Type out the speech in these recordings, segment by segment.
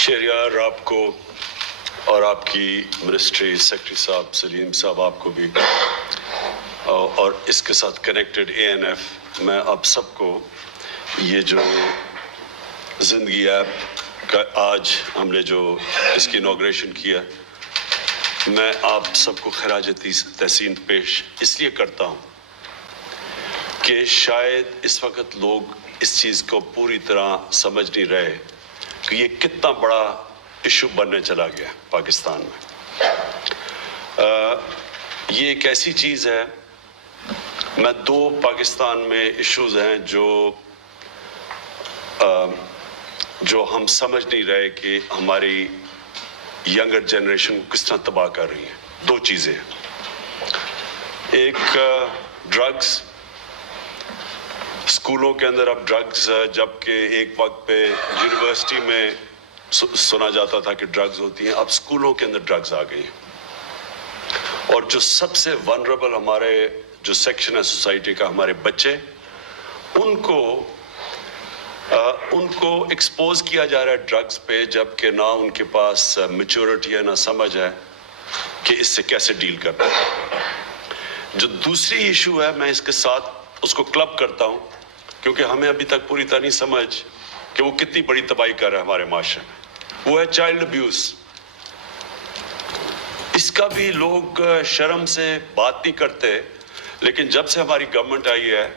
شہریار آپ کو اور آپ کی منسٹری سیکرٹری صاحب سلیم صاحب آپ کو بھی اور اس کے ساتھ کنیکٹڈ ANF میں آپ سب کو یہ جو زندگی ایپ کا آج ہم نے جو اس کی انوگریشن کیا میں آپ سب کو خراج تحسین پیش اس لیے کرتا ہوں کہ شاید اس وقت لوگ اس چیز کو پوری طرح سمجھ نہیں رہے کہ یہ کتنا بڑا ایشو بننے چلا گیا پاکستان میں. یہ ایک ایسی چیز ہے میں دو پاکستان میں ایشوز ہیں جو ہم سمجھ نہیں رہے کہ ہماری ینگر جنریشن کو کس طرح تباہ کر رہی ہیں. دو چیزیں ایک ڈرگز اسکولوں کے اندر اب ڈرگز جبکہ ایک وقت پہ یونیورسٹی میں سنا جاتا تھا کہ ڈرگز ہوتی ہیں اب اسکولوں کے اندر ڈرگز آ گئی ہیں اور جو سب سے ونربل ہمارے جو سیکشن ہے سوسائٹی کا ہمارے بچے ان کو ایکسپوز کیا جا رہا ہے ڈرگز پہ جبکہ نہ ان کے پاس میچورٹی ہے نہ سمجھ ہے کہ اس سے کیسے ڈیل کرنا ہے. جو دوسری ایشو ہے میں اس کے ساتھ اس کو کلب کرتا ہوں کیونکہ ہمیں ابھی تک پوری طرح نہیں سمجھ کہ وہ کتنی بڑی تباہی کر رہا ہے ہمارے معاشرے میں. وہ ہے چائلڈ ابیوز. اس کا بھی لوگ شرم سے بات نہیں کرتے لیکن جب سے ہماری گورنمنٹ آئی ہے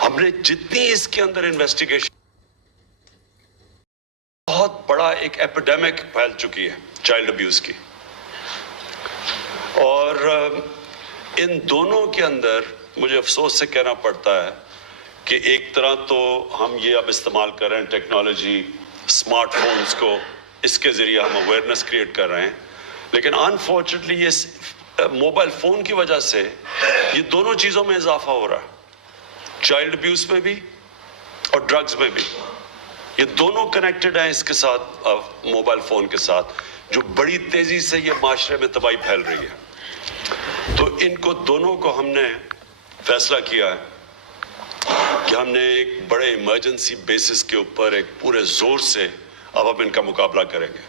ہم نے جتنی اس کے اندر انویسٹیگیشن بہت بڑا ایک ایپیڈیمک پھیل چکی ہے چائلڈ ابیوز کی اور ان دونوں کے اندر مجھے افسوس سے کہنا پڑتا ہے کہ ایک طرح تو ہم یہ اب استعمال کر رہے ہیں ٹیکنالوجی اسمارٹ فونز کو اس کے ذریعے ہم اویئرنیس کریٹ کر رہے ہیں لیکن انفارچونیٹلی یہ موبائل فون کی وجہ سے یہ دونوں چیزوں میں اضافہ ہو رہا ہے چائلڈ ابیوز میں بھی اور ڈرگز میں بھی. یہ دونوں کنیکٹڈ ہیں اس کے ساتھ موبائل فون کے ساتھ جو بڑی تیزی سے یہ معاشرے میں تباہی پھیل رہی ہے. تو ان کو دونوں کو ہم نے فیصلہ کیا ہے کہ ہم نے ایک بڑے ایمرجنسی بیسس کے اوپر ایک پورے زور سے اب ہم ان کا مقابلہ کریں گے.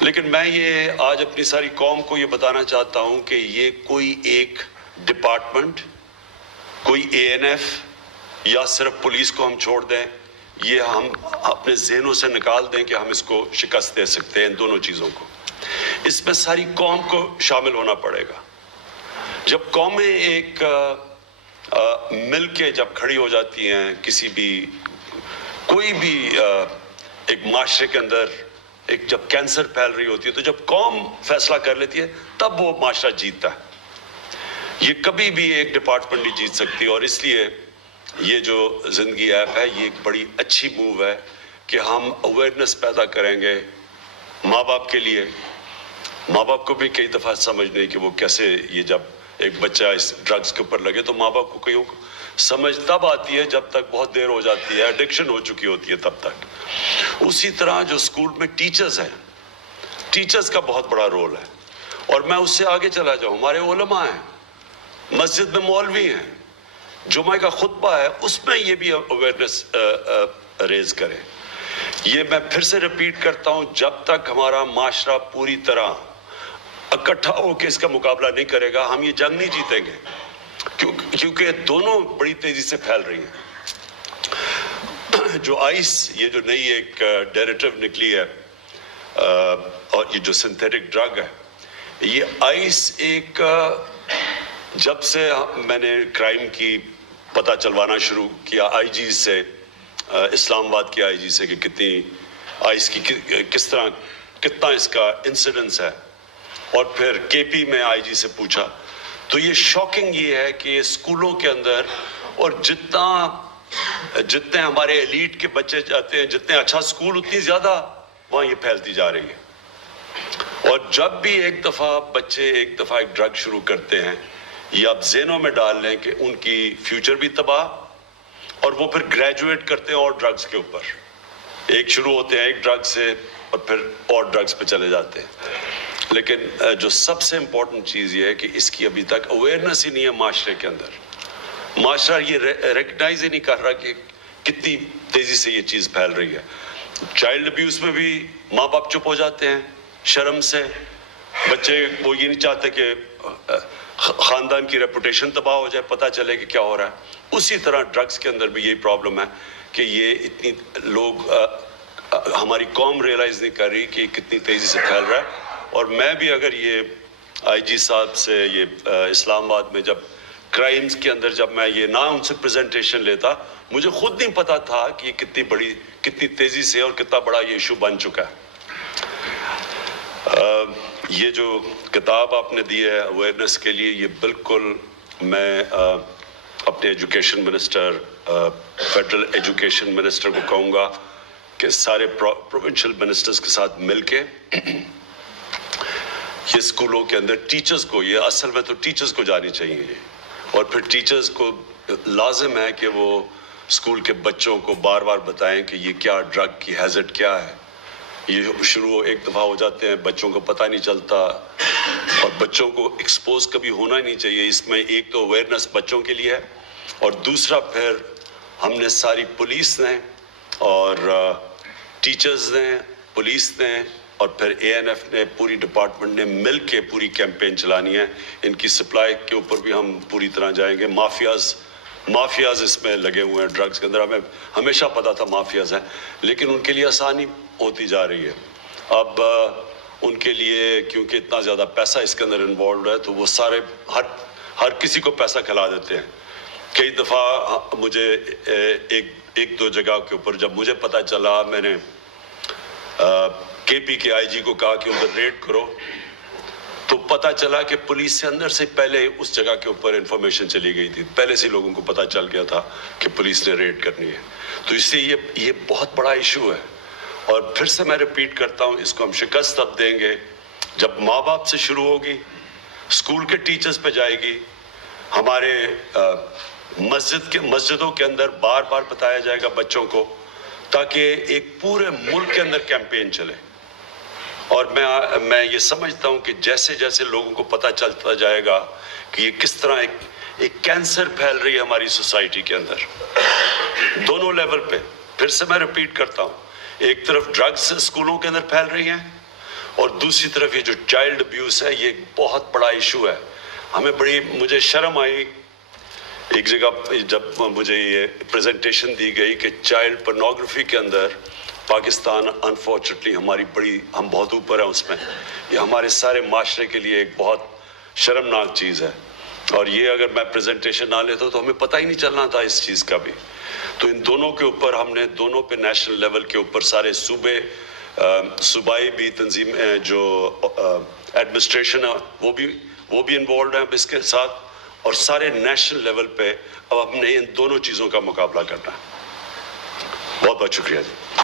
لیکن میں یہ آج اپنی ساری قوم کو یہ بتانا چاہتا ہوں کہ یہ کوئی ایک ڈپارٹمنٹ کوئی ANF یا صرف پولیس کو ہم چھوڑ دیں یہ ہم اپنے ذہنوں سے نکال دیں کہ ہم اس کو شکست دے سکتے ہیں. ان دونوں چیزوں کو اس میں ساری قوم کو شامل ہونا پڑے گا. جب قومیں ایک مل کے جب کھڑی ہو جاتی ہیں کسی بھی کوئی بھی ایک معاشرے کے اندر ایک جب کینسر پھیل رہی ہوتی ہے تو جب قوم فیصلہ کر لیتی ہے تب وہ معاشرہ جیتتا ہے. یہ کبھی بھی ایک ڈپارٹمنٹ نہیں جیت سکتی اور اس لیے یہ جو زندگی ایپ ہے یہ ایک بڑی اچھی موو ہے کہ ہم اویئرنیس پیدا کریں گے ماں باپ کے لیے. ماں باپ کو بھی کئی دفعہ سمجھ نہیں کہ وہ کیسے یہ جب ایک بچہ اس ڈرگز کے اوپر لگے تو ماں باپ کو کئی سمجھ تب آتی ہے جب تک بہت دیر ہو جاتی ہے ایڈکشن ہو چکی ہوتی ہے تب تک. اسی طرح جو اسکول میں ٹیچرز ہیں ٹیچرز کا بہت بڑا رول ہے اور میں اس سے آگے چلا جاؤں ہمارے علماء ہیں مسجد میں مولوی ہیں جمعہ کا خطبہ ہے اس میں یہ بھی اویئرنیس ریز کریں. یہ میں پھر سے ریپیٹ کرتا ہوں جب تک ہمارا معاشرہ پوری طرح اکٹھا ہو کے اس کا مقابلہ نہیں کرے گا ہم یہ جنگ نہیں جیتیں گے کیونکہ دونوں بڑی تیزی سے پھیل رہی ہیں. جو آئس یہ جو نئی ایک ڈیریٹیو نکلی ہے اور یہ جو سنتھیٹک ڈرگ ہے یہ آئس ایک جب سے میں نے کرائم کی پتہ چلوانا شروع کیا IG سے اسلام آباد کے IG سے کہ کتنی آئس کی کس طرح کتنا اس کا انسیڈنس ہے اور پھر KP میں IG سے پوچھا تو یہ شاکنگ یہ ہے کہ اسکولوں کے اندر اور جتنے ہمارے ایلیٹ کے بچے جاتے ہیں جتنے اچھا اسکول اتنی زیادہ وہاں یہ پھیلتی جا رہی ہے. اور جب بھی ایک دفعہ بچے ایک دفعہ ایک ڈرگ شروع کرتے ہیں یہ آپ ذہنوں میں ڈال لیں کہ ان کی فیوچر بھی تباہ اور وہ پھر گریجویٹ کرتے ہیں اور ڈرگز کے اوپر ایک شروع ہوتے ہیں ایک ڈرگ سے اور پھر اور ڈرگز پہ چلے جاتے ہیں. لیکن جو سب سے امپورٹنٹ چیز یہ ہے کہ اس کی ابھی تک اویئرنیس ہی نہیں ہے معاشرے کے اندر. معاشرہ یہ ریکگنائز ہی نہیں کر رہا کہ کتنی تیزی سے یہ چیز پھیل رہی ہے. چائلڈ ابیوز میں بھی ماں باپ چپ ہو جاتے ہیں شرم سے. بچے وہ یہ نہیں چاہتے کہ خاندان کی ریپوٹیشن تباہ ہو جائے, پتہ چلے کہ کیا ہو رہا ہے. اسی طرح ڈرگز کے اندر بھی یہی پرابلم ہے کہ یہ اتنی لوگ ہماری قوم ریئلائز نہیں کر رہی کہ کتنی تیزی سے پھیل رہا ہے. اور میں بھی اگر یہ آئی جی صاحب سے یہ اسلام آباد میں جب کرائمز کے اندر جب میں یہ نہ ان سے پریزنٹیشن لیتا, مجھے خود نہیں پتا تھا کہ یہ کتنی تیزی سے اور کتنا بڑا یہ ایشو بن چکا ہے. یہ جو کتاب آپ نے دی ہے اویئرنیس کے لیے, یہ بالکل میں اپنے education minister, federal education minister کو کہوں گا کہ سارے پروونشل منسٹرز کے ساتھ مل کے یہ اسکولوں کے اندر ٹیچرز کو, یہ اصل میں تو ٹیچرز کو جانی چاہیے, اور پھر ٹیچرز کو لازم ہے کہ وہ اسکول کے بچوں کو بار بار بتائیں کہ یہ کیا ڈرگ کی ہیزٹ کیا ہے. یہ شروع ایک دفعہ ہو جاتے ہیں, بچوں کو پتہ نہیں چلتا, اور بچوں کو ایکسپوز کبھی ہونا ہی نہیں چاہیے. اس میں ایک تو اویئرنیس بچوں کے لیے ہے, اور دوسرا پھر ہم نے ساری پولیس نے اور ٹیچرز نے, پولیس نے اور پھر اے این ایف نے, پوری ڈپارٹمنٹ نے مل کے پوری کیمپین چلانی ہے. ان کی سپلائی کے اوپر بھی ہم پوری طرح جائیں گے. مافیاز اس میں لگے ہوئے ہیں ڈرگز کے اندر. ہمیں ہمیشہ پتا تھا مافیاز ہیں, لیکن ان کے لیے آسانی ہوتی جا رہی ہے. اب ان کے لیے کیونکہ اتنا زیادہ پیسہ اس کے اندر انوالوڈ ہے, تو وہ سارے ہر کسی کو پیسہ کھلا دیتے ہیں. کئی دفعہ مجھے ایک دو جگہ کے اوپر جب مجھے پتا چلا, میں نے کے پی کے آئی جی کو کہا کہ ادھر ریڈ کرو, تو پتا چلا کہ پولیس سے اندر سے پہلے اس جگہ کے اوپر انفارمیشن چلی گئی تھی. پہلے سے لوگوں کو پتا چل گیا تھا کہ پولیس نے ریڈ کرنی ہے. تو اس سے یہ بہت بڑا ایشو ہے. اور پھر سے میں ریپیٹ کرتا ہوں, اس کو ہم شکست تب دیں گے جب ماں باپ سے شروع ہوگی, اسکول کے ٹیچرز پہ جائے گی, ہمارے مسجدوں کے اندر بار بار بتایا جائے گا بچوں کو, تاکہ ایک پورے ملک کے اندر کیمپین چلے. اور میں یہ سمجھتا ہوں کہ جیسے جیسے لوگوں کو پتہ چلتا جائے گا کہ یہ کس طرح ایک کینسر پھیل رہی ہے ہماری سوسائٹی کے اندر دونوں لیول پہ. پھر سے میں ریپیٹ کرتا ہوں, ایک طرف ڈرگز اسکولوں کے اندر پھیل رہی ہیں, اور دوسری طرف یہ جو چائلڈ ابیوز ہے, یہ ایک بہت بڑا ایشو ہے. مجھے شرم آئی ایک جگہ جب مجھے یہ پریزنٹیشن دی گئی کہ چائلڈ پورنوگرافی کے اندر پاکستان انفارچونیٹلی ہم بہت اوپر ہیں اس میں. یہ ہمارے سارے معاشرے کے لیے ایک بہت شرمناک چیز ہے, اور یہ اگر میں پریزنٹیشن نہ لیتا تو ہمیں پتہ ہی نہیں چلنا تھا اس چیز کا بھی. تو ان دونوں کے اوپر ہم نے دونوں پہ نیشنل لیول کے اوپر سارے صوبائی بھی تنظیم جو ایڈمنسٹریشن ہے وہ بھی انوالوڈ ہیں اس کے ساتھ, اور سارے نیشنل لیول پہ اب ہم نے ان دونوں چیزوں کا مقابلہ کرنا ہے. بہت بہت شکریہ جی.